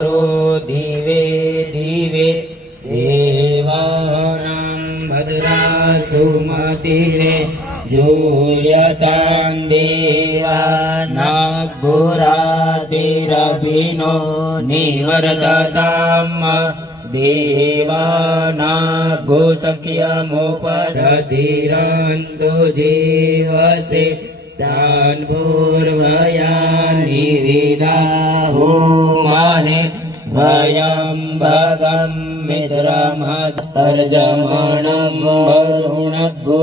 दिवे दिवे देवानां भद्रा सुमतिरे जूयतां देवानागुरादिरभिनो निवर्तताम् देवानागोसख्यमुपरधिरन्तु जीवसे तान् पूर्वयानि विदाहो महे भयं भगं मित्रमर्जमणं वरुणद्भु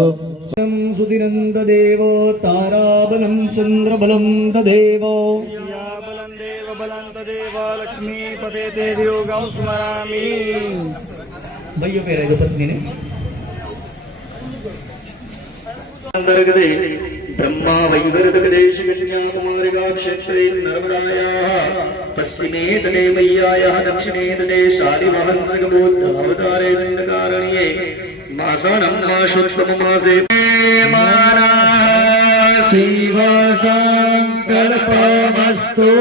सुधिरन्ददेवो ताराबलं चन्द्रबलं तदेव बलं देव बलं तदेव लक्ष्मीपते ते योगं स्मरामि। भैया पेरायचं पत्नीने अंतर्गते ब्रह्मा वैवर्तकदेश कन्याकुमारिका क्षेत्रे नर्मदायाः पश्चिमे तटे मय्यायाः दक्षिणे तटे शालिवाहनसगबोधावतारे दण्डकारणीये मासानं मासोत्तममासे मानः शिवसङ्कल्पमस्तु।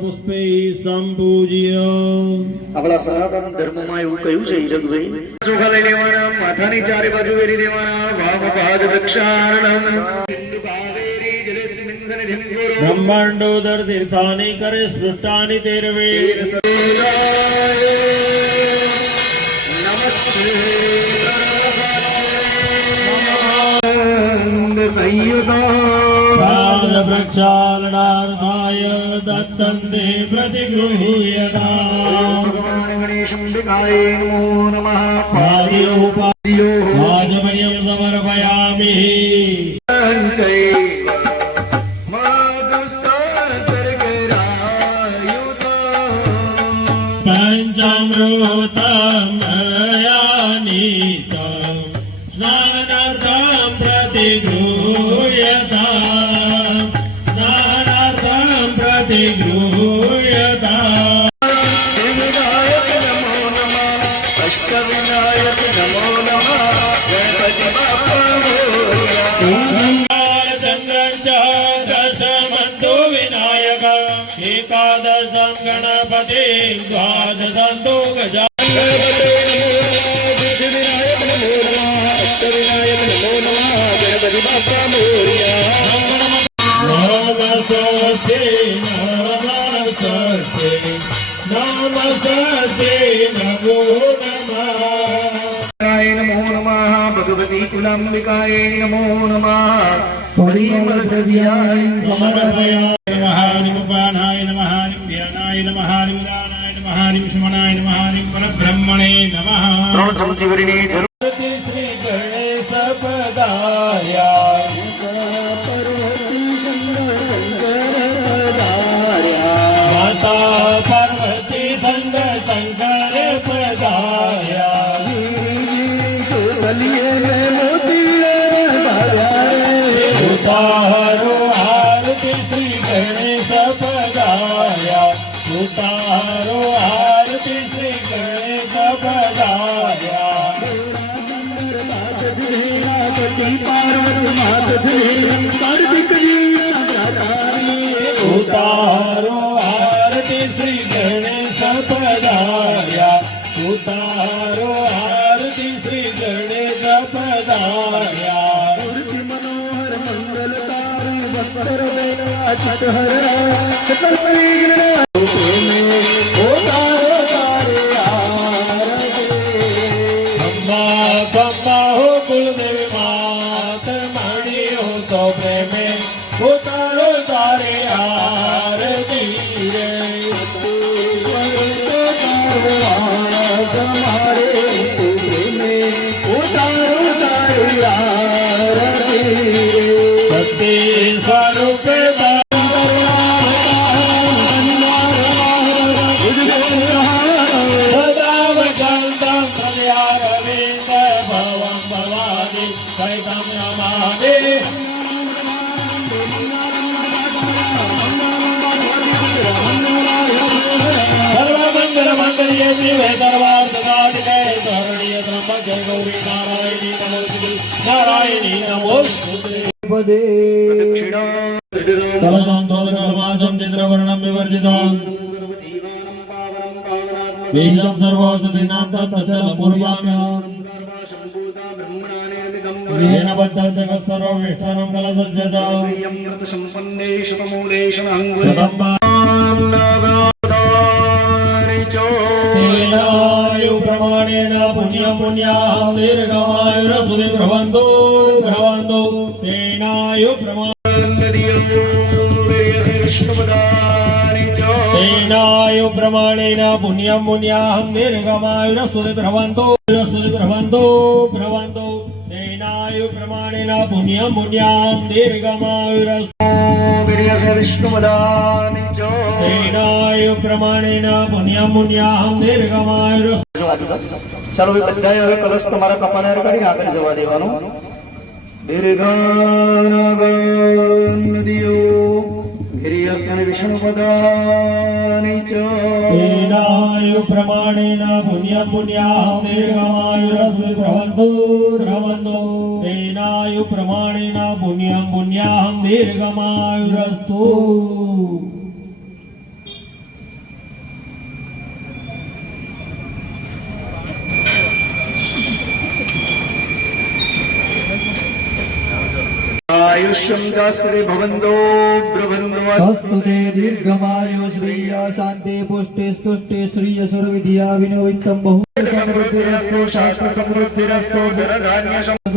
પુષ્પે સંપૂજ્ય આપણા સનાતન ધર્મમાં એવું કહ્યું છે હીરકભાઈ, ચોખા લઈ લેવાના, માથાની ચારે બાજુ વેરી દેવાના, વામ પાદ પ્રક્ષાલનમ બ્રહ્માંડોદર તીર્થાની કરે સૃષ્ટાની તેરવે નમસ્તે પાદ પ્રક્ષાલનાર્થાય દત્તંતે પ્રતિગૃહ્યતા ભગવાન ગણેશંબિકાય નમો નમઃ. રાજમણ્યમ સમર્પયામિ પંચામૃતમયાનિ સ્નાનાર્થં પ્રતિગૃહ્યતા સ્નાનાર્થં પ્રતિગૃહ્યતા વિનાયક નમો નમઃ, અષ્ટવિનાયક નમો નમઃ, ગણપતિ બાપ્પા મોરયા. ચંદ્રં ચ દશમંતો વિનાયક એકાદશં ગણપતિ દ્વાદશં તો ગજા વિનાયક નમો નમઃ, અષ્ટવિનાયક નમો નમઃ, ગણપતિ બાપ્પા મોરયા. નમસ્તે નમસ્તે નમો નમઃ નમો નમઃ, ભગવતી કુલાંબિકાય નમો નમઃ, પરિમલદ્રવ્યાય સમર્પયામિ નમઃ નિમપાનાય નમઃ નિવ્યાનાય નમઃ નિદાનાય નમઃ નિષ્મણાય નમઃ નિપરબ્રહ્મણે નમઃ. 3 ચમચી વરીની જરૂર. શ્રી ગણેશ પધાર્યા માતા પાર્વતી સંગ શંકર પધાર્યા ઉતારો આરતી શ્રી ગણેશ પધાર્યા ઉતારો આરતી શ્રી ગણેશ પધાર્યા ઉતારો આરતી શ્રી ગણેશ પધાર્યા ઉતારો આરતી શ્રી ગણેશ પધાર્યા મનોહર મંગલ અંબા કંબા હો કુલદેવી માત મણિયો તો પ્રેમે ઉતારો તારે આરતી રે શક્તિ સ્વરૂપે નારાયણી નમોસ્તુતે પદે પ્રદક્ષિણા विवर्जितम् कलशं दोदकमाजं चित्रवर्णं विवर्जितम् सर्वजीवानां पावनं पावनात्मकं बीजं सर्वौषधीनां तच्चलमूर्याम्यहम् शम्भूता ब्रह्मणा निर्मितं येन बद्धं जगत्सर्वविष्ठानं कलशस्य च सम्पन्ने शतमूलेशमहं शतं वा तेनायु प्रमाणेन पुण्यं पुण्याहं दीर्घमायुरसुधि भ्रवन्तु भ्रवन्तु तेनायु तेनायु प्रमाणेन पुण्यं पुण्याहं दीर्घमायुरसुधि भ्रवन्तु भ्रवन्तु भ्रवन्तु तेनायु प्रमाणेन पुण्यं पुण्याहं दीर्घमायुरसुधि तेनायु प्रमाणेन पुण्यं पुण्याहं दीर्घमायुरसुधि ચાલો ભાઈ બધાએ હવે કલશ તમારા કપાળે કાઢીને આગળ જવા દેવાનો દીર્ઘાનગો હિરિયસ્મ વિષ્ણુપદાનિ ચ तेनायु प्रमाणेन पुण्यं पुण्याहं दीर्घमायुरसुधि भ्रवन्तु भ्रवन्तु तेनायु प्रमाणेन पुण्यं पुण्याहं दीर्घमायुरस्तु आयुष्यं चास्पदे भवन्तो ब्रवन्तो अस्तु ते दीर्घमायु श्रेय शान्ति पुष्टि स्तुष्टि श्रिय सर्वविद्या विनोदितं बहु समृद्धिरस्तु शास्त्र समृद्धिरस्तु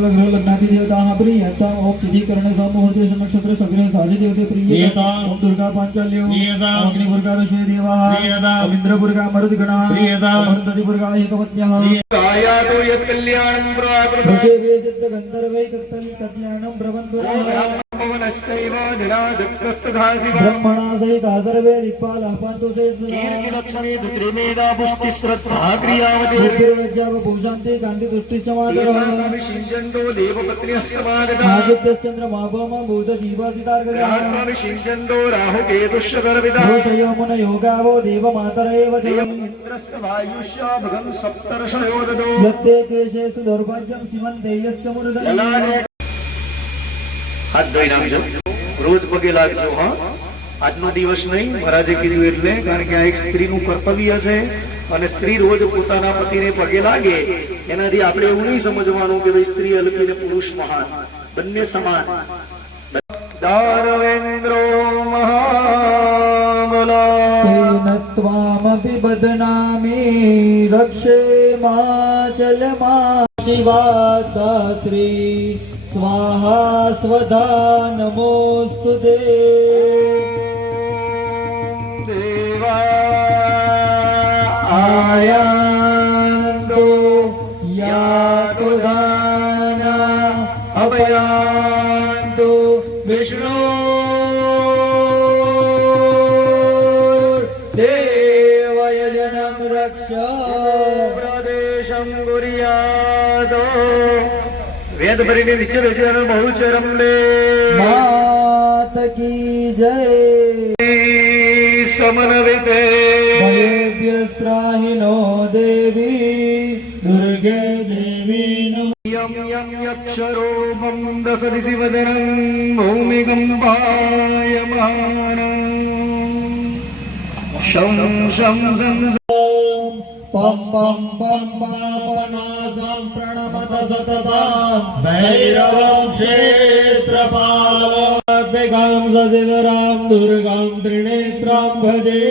लग्नाति देवताः प्रियताम् ओम तिथिकरण समूहते नक्षत्र सग्ने साधि देवते प्रियताम् ओम दुर्गा पांचाल्यो प्रियताम् अग्निपुर्गा विश्वे देवाः प्रियताम् इंद्रपुर्गा मरुद्गणाः प्रियताम् अरुन्धतिपुर्गा एकपत्न्यः कायातो यत्कल्याणं प्राकृतं वृषभे सिद्ध गन्धर्वै कल्याणं ब्रवन्तु ब्रह्मणा सहित सर्वे दिक्पालः पान्तु ते कीर्तिलक्ष्मी दुत्रिमेधा पुष्टिश्रद्धा क्रियावते पूषान्ते कान्ति तुष्टिश्चमादरः सिञ्चन्तो देवपत्न्यः समागतः आदित्यश्चन्द्रमा भौम भूत जीवासितार्गः सिञ्चन्तो राहुकेतुश्च गर्वितः दोषयोमुन योगावो देवमातर एव च इन्द्रस्य वायुष्या भगं सप्तर्षयो ददो यत्ते केशेषु दौर्भाग्यं सीमन्ते यश्च मूर्धनि હાથ ધોઈ નાખજો રોજ પગે લાગજો હા આજનો દિવસ નહીં મહારાજે કીધું એટલે કારણ કે આ એક સ્ત્રીનું કર્તવ્ય છે અને સ્ત્રી રોજ પોતાના પતિને પગે લાગે એનાથી આપણે એવું નહીં સમજવાનું કે ભાઈ સ્ત્રી હલકી ને પુરુષ મહાન બંને સમાન દાનવેન્દ્રો મહાબલા तेन त्वामपि बदनामि रक्षे माचलमा शिवा दात्री स्वाहा स्वधा नमोऽस्तु ते દેવા आयान्तो यातु दाना अभयान्तो विष्णु देवयजनं रक्ष પ્રદેશમ ગુરિયાદો વેદ ભરીને નીચે બેસી અને બહુ ચરમ લે मात की जय સમનવિતે भयेभ्यस्त्राहिनो देवी दुर्गे देवी नमः યમ યમ યક્ષરો મમ દસ દિશી વદનં ભૂમિકંપાયમાનં શં શં શં पम पम पम पापनासं प्रणमत सततं भैरवं क्षेत्रपालं सदितरां दुर्गां त्रिनेत्रां भजे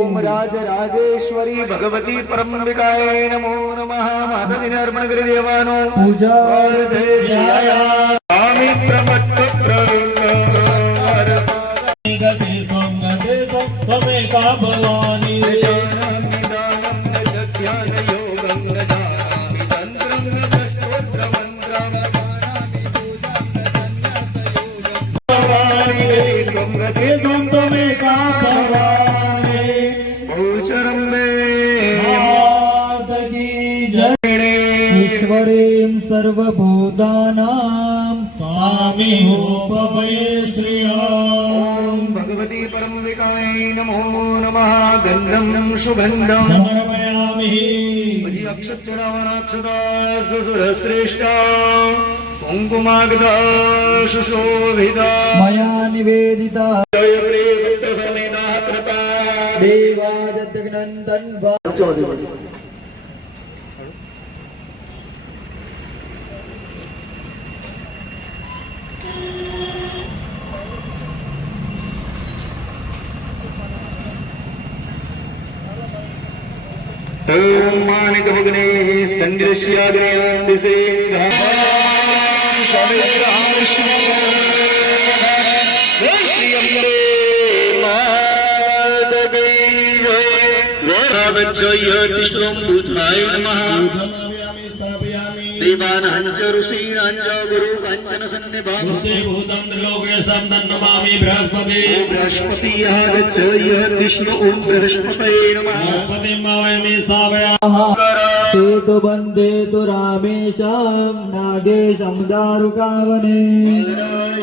ઓમ રાજ રાજેશ્વરી ભગવતી પરમંબિકાય નમો નમઃ માતાજીને અર્પણ કરી દેવાનો पूजा સ્વામી પ્રમત્ત गते त्वमेका भवानी त्वमेका भवानी मात की जय ईश्वरीं सर्वभूतानां स्वामिहोपभये श्रियम् भगवती परमविकाय नमो नमः गन्धं सुगन्धं समर्पयामि अक्षक्षरावणाक्षदा सुरश्रेष्ठा कुङ्कुमाग्धा सुशोभिता मया निवेदिता जय श्री सप्तसमेता कृपा देवाजगनन्दन ॐ मानिकभग्ने स्तण्डिरस्याग्नेयं दिशेन्धः बुधाय नमः देवानाञ्च ऋषीणाञ्च गुरु काञ्चन सन्निभाः भूतं त्रिलोकेशं तन्नमामि बृहस्पति बृहस्पति आगच्छ यः कृष्ण ॐ बृहस्पतये नमः बृहस्पतिं वयमि स्थापयामि सेतु वन्दे तु रामेशं नागेशं दारुकावने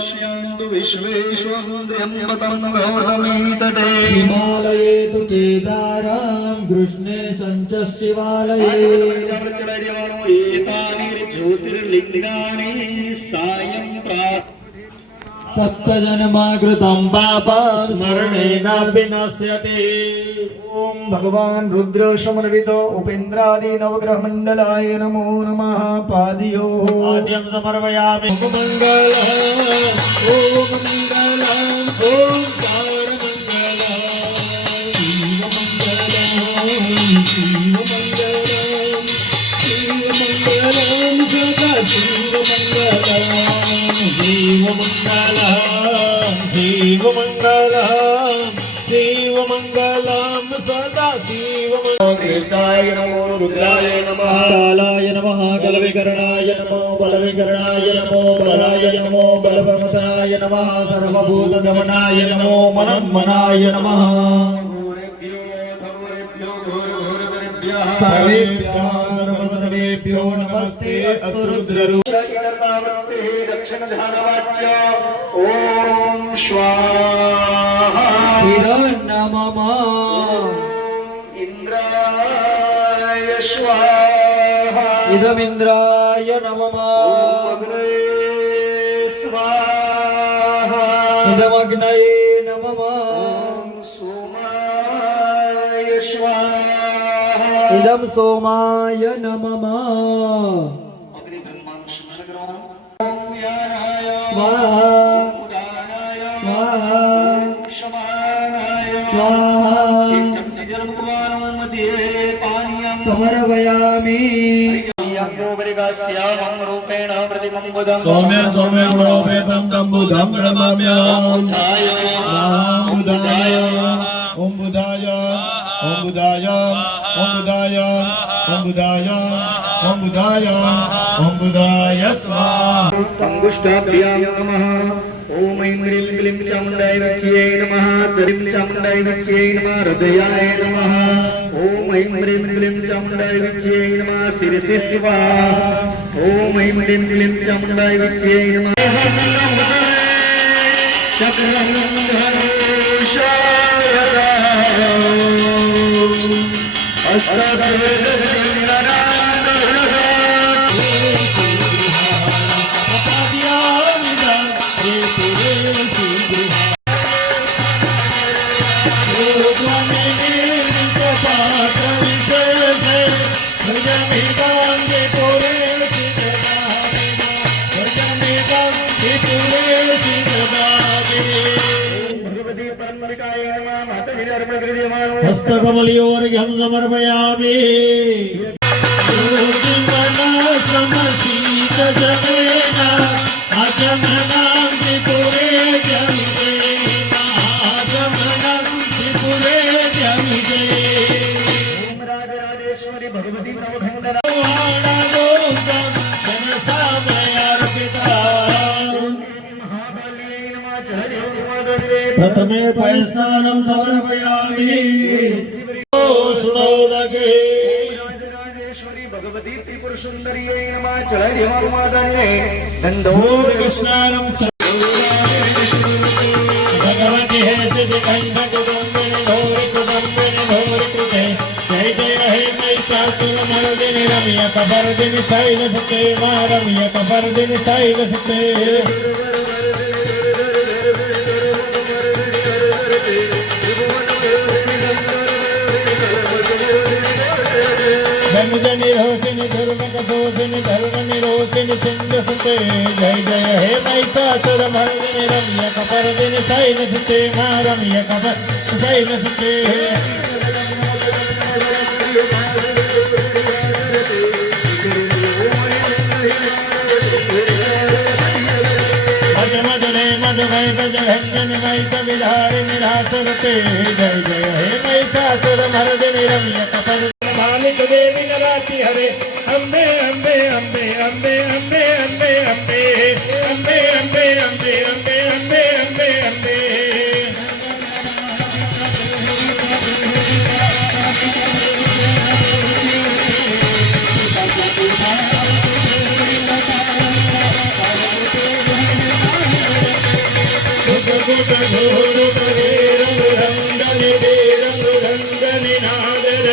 श्यान्तु विश्वेश्वं त्र्यम्बकं गौतमीतटे हिमालये तु केदारं कृष्णे सञ्च शिवालये एतानि ज्योतिर्लिङ्गानि सायं प्रातः सप्तजन्माकृतं पाप स्मरणेन विनश्यति ॐ भगवान् रुद्र समन्वितो उपेन्द्रादि नवग्रह मंडलाय नमो नमः पादियो आद्यं समर्पयामि शिवमङ्गलं सदा कृष्णाय नमो रुद्राय नमः कालाय नमः कलविकरणाय नमो बलविकरणाय नमो बलाय नमो बलप्रमथनाय नमः सर्वभूतदमनाय नमो मनन्मनाय नमः सर्वेभ्यो नमस्ते अस्तु रुद्ररूप दक्षिणध्यानवाच्य ॐ स्वाहा हिरण्यमम इन्द्राय स्वाहा इदमिन्द्राय नमः अग्ने स्वाहा इदमग्नये नमः सोमाय स्वाहा इदं सोमाय नमः स्वाहा स्वाहा स्वाहा समर्पयामि सौम्यं सौम्यं गुणोपेतं तं बुधं प्रणमाम्यहम् ॐ बुधाय ॐ बुधाय ॐ बुधाय ॐ बुधाय ॐ बुधाय ॐ बुधाय ॐ बुधाय स्वाहा अंगुष्ठाभ्यां नमः ॐ ऐं ह्रीं क्लीं चामुण्डाय विच्यै नमः दरीं चामुण्डाय विच्यै नमः हृदयाय नमः ॐ ऐं ह्रीं क्लीं चामुण्डाय विच्यै नमः शिरसि स्वाहा ॐ ऐं ह्रीं क्लीं चामुण्डाय विच्यै नमः चक्रं हस्तकमलयोर्घ्यं समर्पयामि समशीतजनेन आचमनं त्रिपुरे जमिते आचमनं त्रिपुरे जमिते ॐ राजराजेश्वरी भगवती नवखण्डना प्रथमे पयस्नानं समर्पयामि सुनोदके राजराजेश्वरी भगवती त्रिपुर सुंदरियै नमः चलदेवामादने दन्दो कृष्णानं भगवती है सिद्धकंठ कुटुंबिनी भौरि कुटुंबिनी भौरि कृते जय जय हे महिषासुरमर्दिनी रम्य कपर्दिनी दिन शैल सुते मां रम्य कपर दिन शैल सुते धन निरोषिनि धर्म कसोषिनि धर्म निरोषिनि सिंह सुते जय जय हे महिषासुर मर्दिनि रम्य कपर दिन शैल सुते मां रम्य कपर शैल सुते मधुमय गजहंजन महिष विधारिणि रासुरते जय जय हे महिषासुर मर्दिनि रम्य कपर मालिक देवी नराति हरे अम्बे अम्बे अम्बे अम्बे अम्बे अम्बे अम्बे अम्बे अम्बे अम्बे अम्बे अम्बे अम्बे अम्बे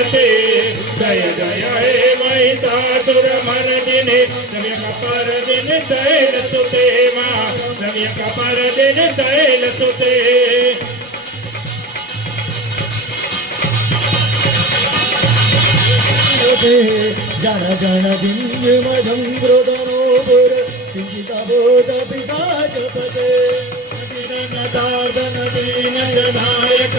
जय जय हे महिषासुर मर्दिनि रम्य कपर दिन शैल सुते मां रम्य कपर दिन शैल सुते जन जन दिव्यमजं कृतनोपुर चिन्तितबोधपिशाचपते नायक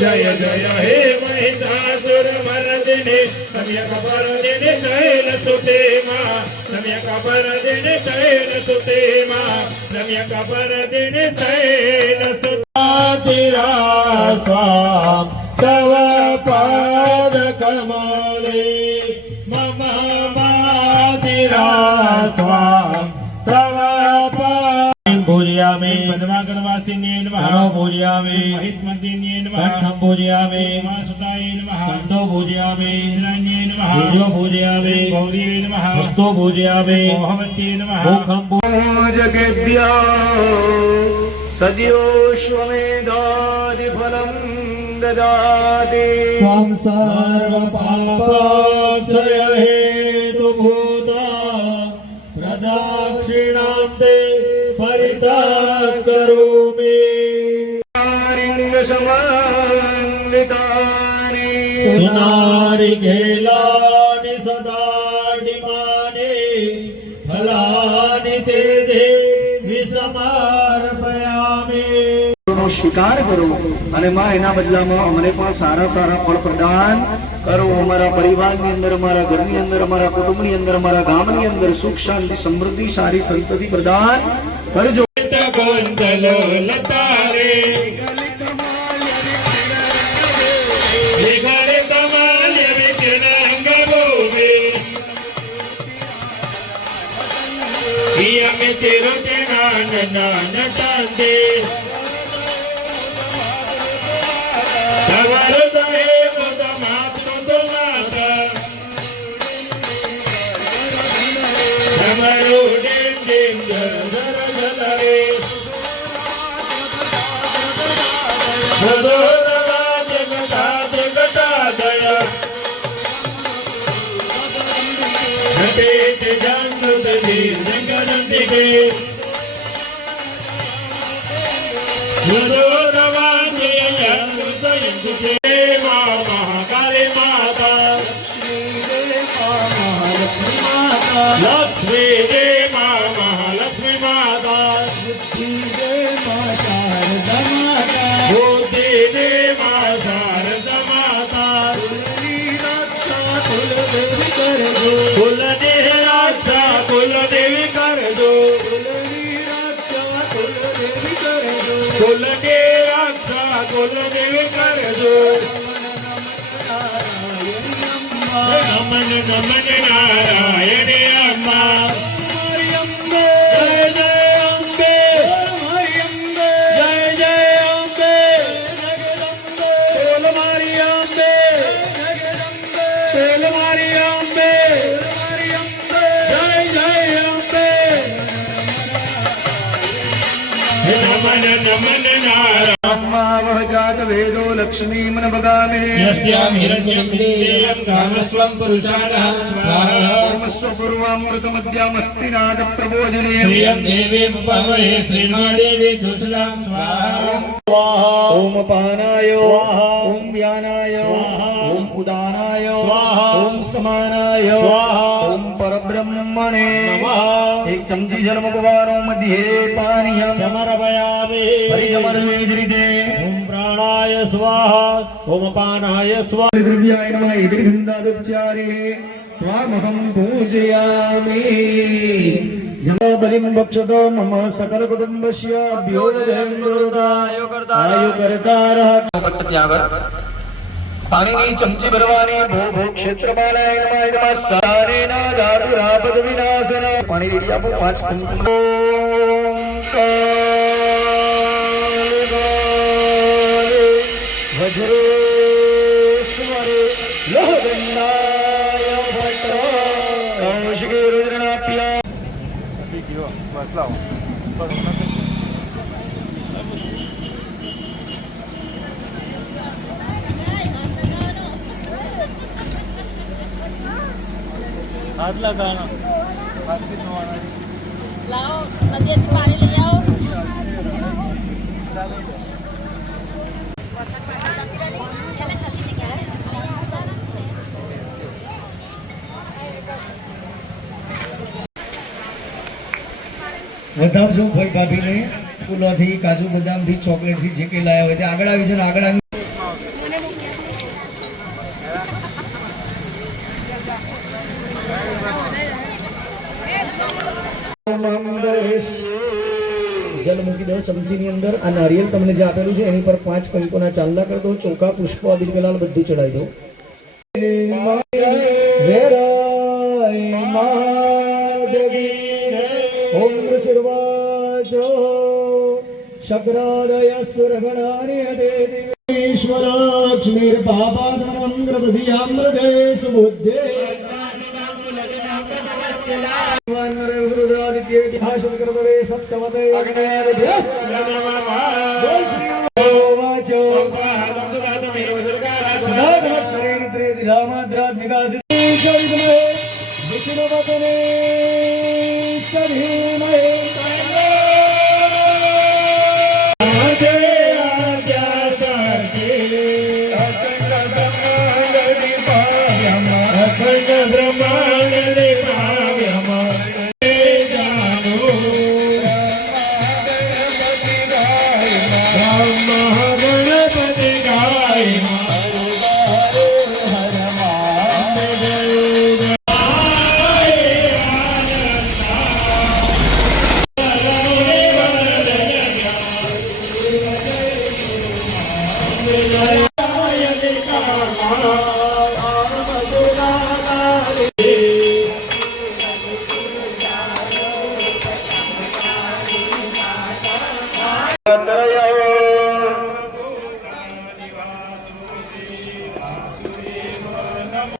जय जय हे महिषासुर मर्दिनि रम्य कपर दिन शैल सुते मां रम्य कपर दिन शैल सुते मां रम्य कपर दिन शैल सुतिरा स्वाम तव पाद कमले मम मातिरा स्वाम तव पूजयामि पद्माकरवासिन्ये नमः पूजयामि महिष्मन्दिन्ये नमः कंठं पूजयामि मासुताय नमः कंठो पूजयामि इंद्राण्ये नमः भुजो पूजयामि गौर्ये नमः हस्तो पूजयामि मोहवत्ये नमः मुखं जगेभ्यो सद्योश्वमेधादिफलं ददाति त्वं सर्वपापक्षय हेतुभूता प्रदक्षिणान्ते परित्याग करोमि समान्वितानि सुनारिकेलानि सदा डिमाने फलानि ते देवी समर्पयामि નો શિકાર કરો અને માં એના બદલામાં અમને પણ સારા સારા ફળ પ્રદાન કરો અમારા પરિવારની અંદર અમારા ઘરની અંદર અમારા કુટુંબની અંદર અમારા ગામની અંદર સુખ શાંતિ સમૃદ્ધિ સારી સંતતિ પ્રદાન કરજો गोंदलो लतारे निगले तमाले विचरंग बोबे हिया में तेरो चनान नान तांदे सवार दे मुद मातृ दो माता समरो डेम डेम जर जर जलरे सदोरवा जगता जगता दया घटे जगत धीर जगदंतिके सदोरवा जय जगदंतिके मां महाकाली माता लक्ष्मी जय मां महालक्ष्मी माता बुद्धि दे मां शारदा माता कुल देह रक्षा कुल देवी कर दो कुल देह रक्षा कुल देवी कर दो नमन नमन नारायण अम्मा जय जय अम्बे जय जय अम्बे बोल मारी अम्बे बोल मारी अम्बे जय जय अम्बे नमन नमन नारायण ब्रह्मावह जात वेदो लक्ष्मीं न भगामि यस्यां हिरण्यं देयं कामस्वं पुरुषाणः स्वाहा स्वपूर्वामृतमद्यामस्ति नाद प्रबोधिनी श्रियं देवे पवये श्रीमादेवी दुष्णां स्वाहा ओम पानाय ओम व्यानाय ओम उदानाय ओम समानाय ओम परब्रह्मणे नमः एक चमची जल मुखवारो मध्ये पानीयं समर्पयामि परिजमर्वे दृते ओम प्राणाय स्वाहा ओम पानाय स्वाहा द्रव्याय नमः दीर्घन्दादुच्चारे त्वामहं पूजयामि जमाबलिं बक्षतो मम सकल कुटुंबस्य अभ्योदयं करतारः पाणिनी चमची भरवानी भो भो क्षेत्रपालाय नमः नमः सारेण धातुरापद विनाशन पाणी रेडी आपो 5 कुमकुम वज्रे स्वरे लोहगंडाय भट्ट कौशिके रुद्रनाप्या लाओ नदिया से पानी ले जाओ વધાવજો ભાઈ ભાભીને ફૂલોથી કાજુ બદામથી ચોકલેટથી જે કંઈ લાયા હોય તે આગળ આવી છે ને આગળ આવી જલ મૂકી દો ચમચીની અંદર આ નારિયેલ તમને જે આપેલું છે એની પર 5 કંકોના ચાંદલા કરી દો ચોખા પુષ્પો આદિ ગુલાલ બધું ચડાવી દો વેરાય મહાદેવી ઓમ ઋષિર્વાચો શક્રાદય સુરગણાની દેવીશ્વરાક્ષ્મીર્પાપાદમનં ગ્રદધિયામૃગે સુબુદ્ધે